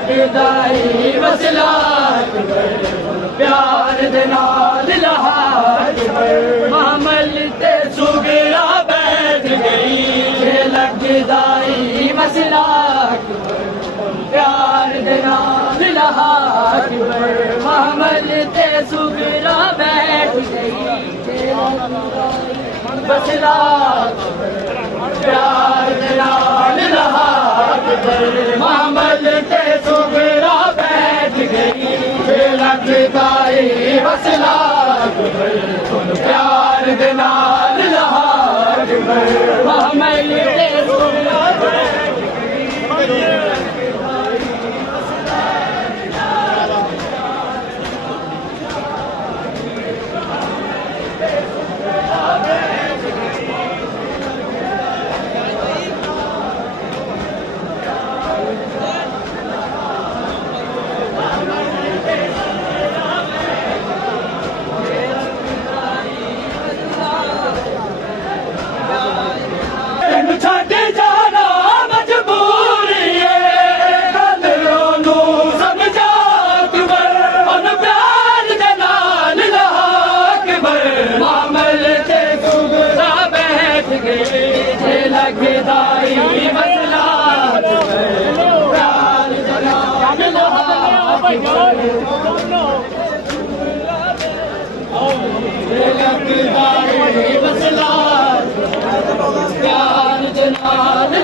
लगदाई वसला प्यार दे नाल लहार मामल ते सुगरा बैठ गई लगदाई वसला प्यार दे नाल लहार मामल ते सुगरा बैठ गई वसला प्यार दे नाल लहार मामल ते सुगरा बैठ गई लगदाई वसला प्यार दे नाल लहार मामल ते सुगरा बैठ गई लगदाई वसला प्यार जनाल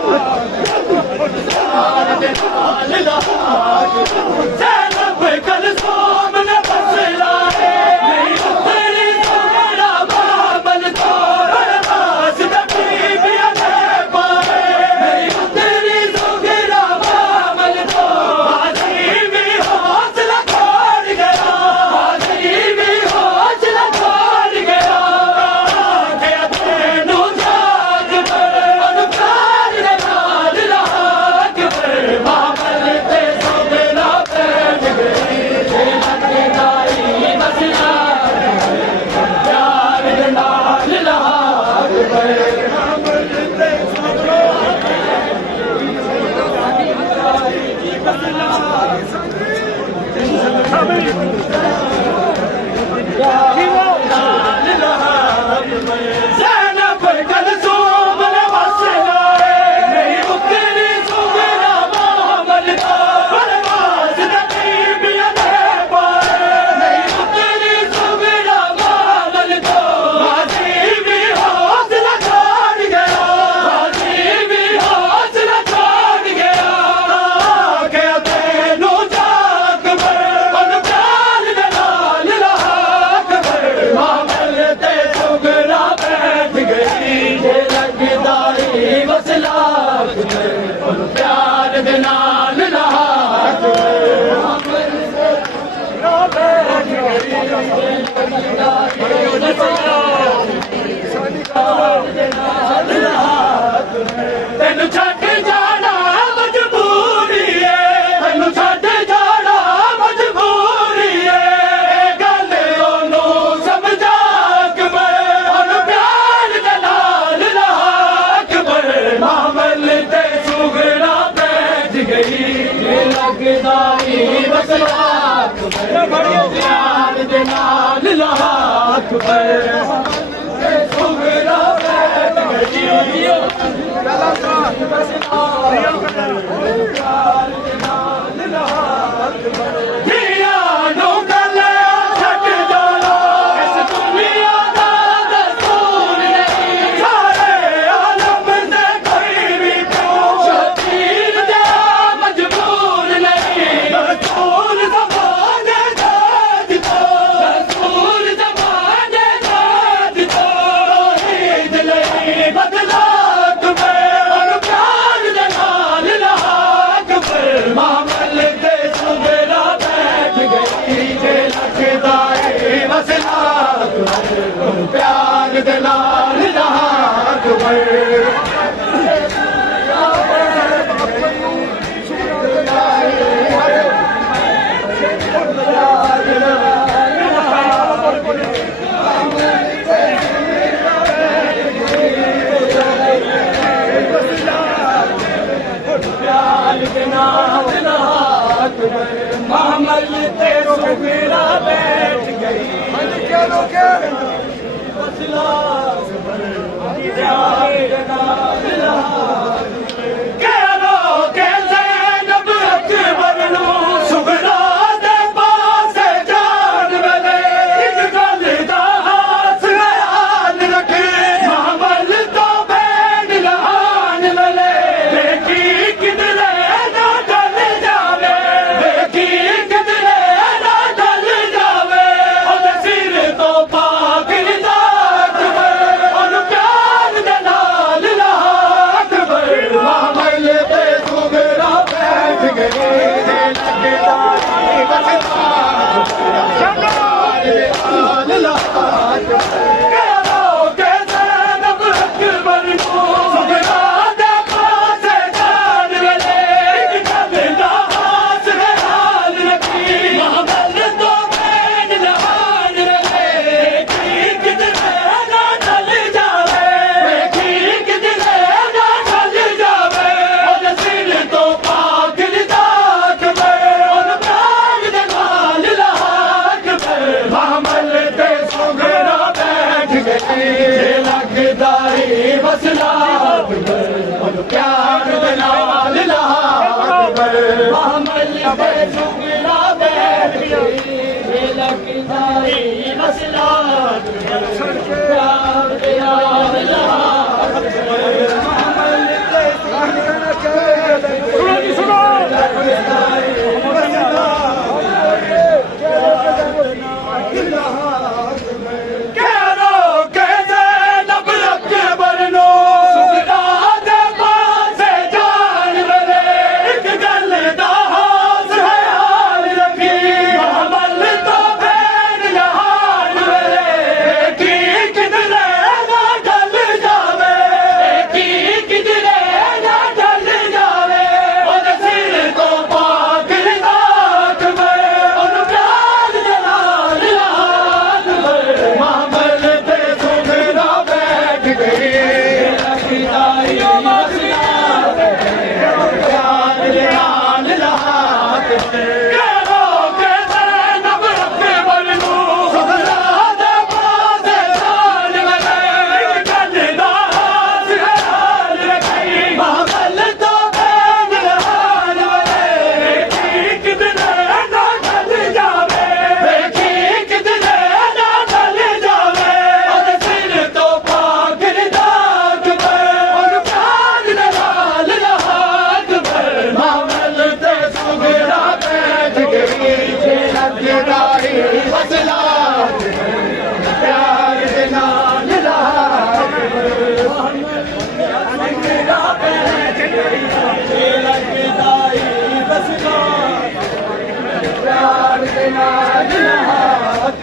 Hey! ज़ैनब कलसूम ने वसलाए नहीं उतरी सुगरा मोहम्मद का परवाज़ नबीबिया ने पाए नहीं उतरी सुगरा मोहम्मद का गाज़ी भी हौसला छोड़ गया गाज़ी भी हौसला छोड़ गया के तेनू जाग पर उन प्यार दे नाल लाग पर मामल ते सुगरा बैठ गई जे लगदाई वसला उन प्यार दे नाल लाग बैठ गई तेनू छड्ड जाना मजबूरी है तेनू छड्ड जाना मजबूरी है गल ओनू समझा अकबर उन प्यार दे नाल लाग पर मामल ते सुगरा बैठ गई जे लगदाई वसला प्यार दे नाल लाग पर सुगरा बैठ गई प्यार दे नाल लाग प्यार दे नाल लाग मामल ते सुगरा बैठ गई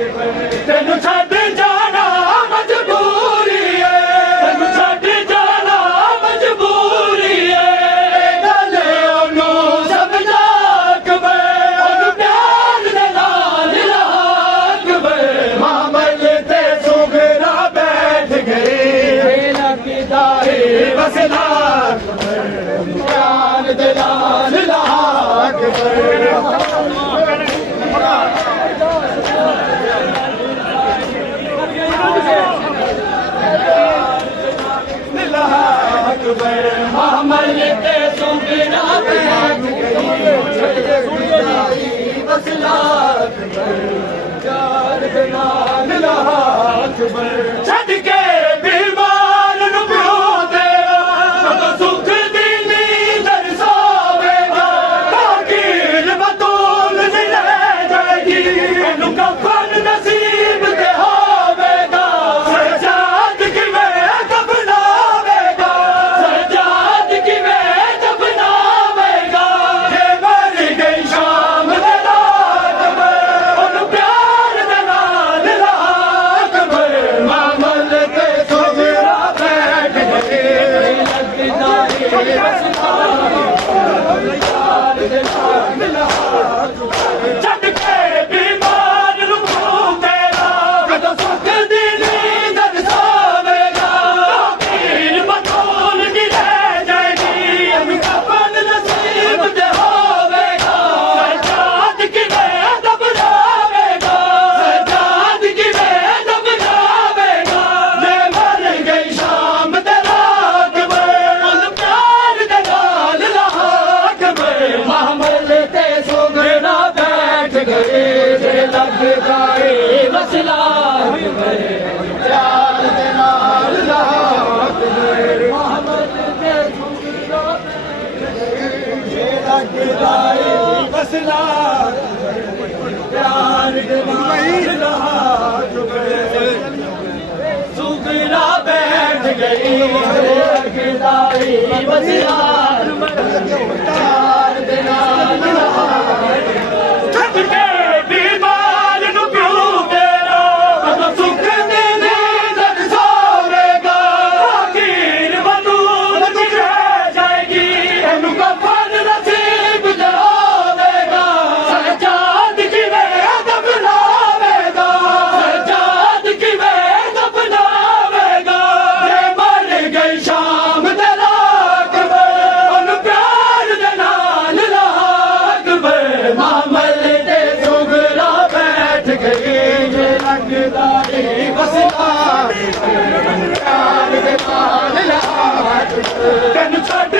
तेनू छड्ड जाना मजबूरी है, तेनू छड्ड जाना मजबूरी है। गल ओनू समझा अकबर, ओनू प्यार दे नाल राख वे। मामल ते सुगरा बैठ गए, लगदा है वसला प्यार दे नाल राख वे। मामल ते सुगरा बैठ गई, वसला प्यार दे नाल राख वे। छड्ड के बीमार नू प्यो तेरा, कदों सुख दी नींद सोवेगा। फकीर बतूल नहीं ले जाएगी, इनू कफन नसीब ते होवेगा। सजाद किवें दफनावेगा, सजाद किवें दफनावेगा। जे मर गई शाम दे रात में, ओनू प्यार दे नाल राख वे। मामल ते सुगरा बैठ गए, लगदा है वसला प्यार दे नाल राख वे। छड्ड के बीमार नू तेरा, कदों सुख दी नींद सोवेगा। फकीर बतूल नहीं रह जाएगी, इनू कफन नसीब ते होवेगा। सजाद किवें दफनावेगा, सजाद किवें दफनावेगा। जे मर गई शाम ते रात में, ओनू प्यार दे नाल राख वे। मामल ते सुगरा बैठ गए, जे लगदा है वसला प्यार दे नाल राख वे। मामल ते सुगरा जे लगदा है वसला प्यार दे नाल राख वे। सुगरा बैठ गई, लगदा है वसला प्यार दे नाल राख वे। छड्ड के बीमार नू प्यो तेरा, कदों सुख दी नींद सोवेगा। फकीर बतूल नहीं रह जाएगी, इनू कफन नसीब ते होवेगा। सजाद किवें दफनावेगा, सजाद किवें दफनावेगा। जे मर गई शाम ते रात में, ओनू प्यार दे नाल राख वे। मामल ते सुगरा बैठ गई, जे लगदा है वसला प्यार दे नाल राख वे। तेनू छड्ड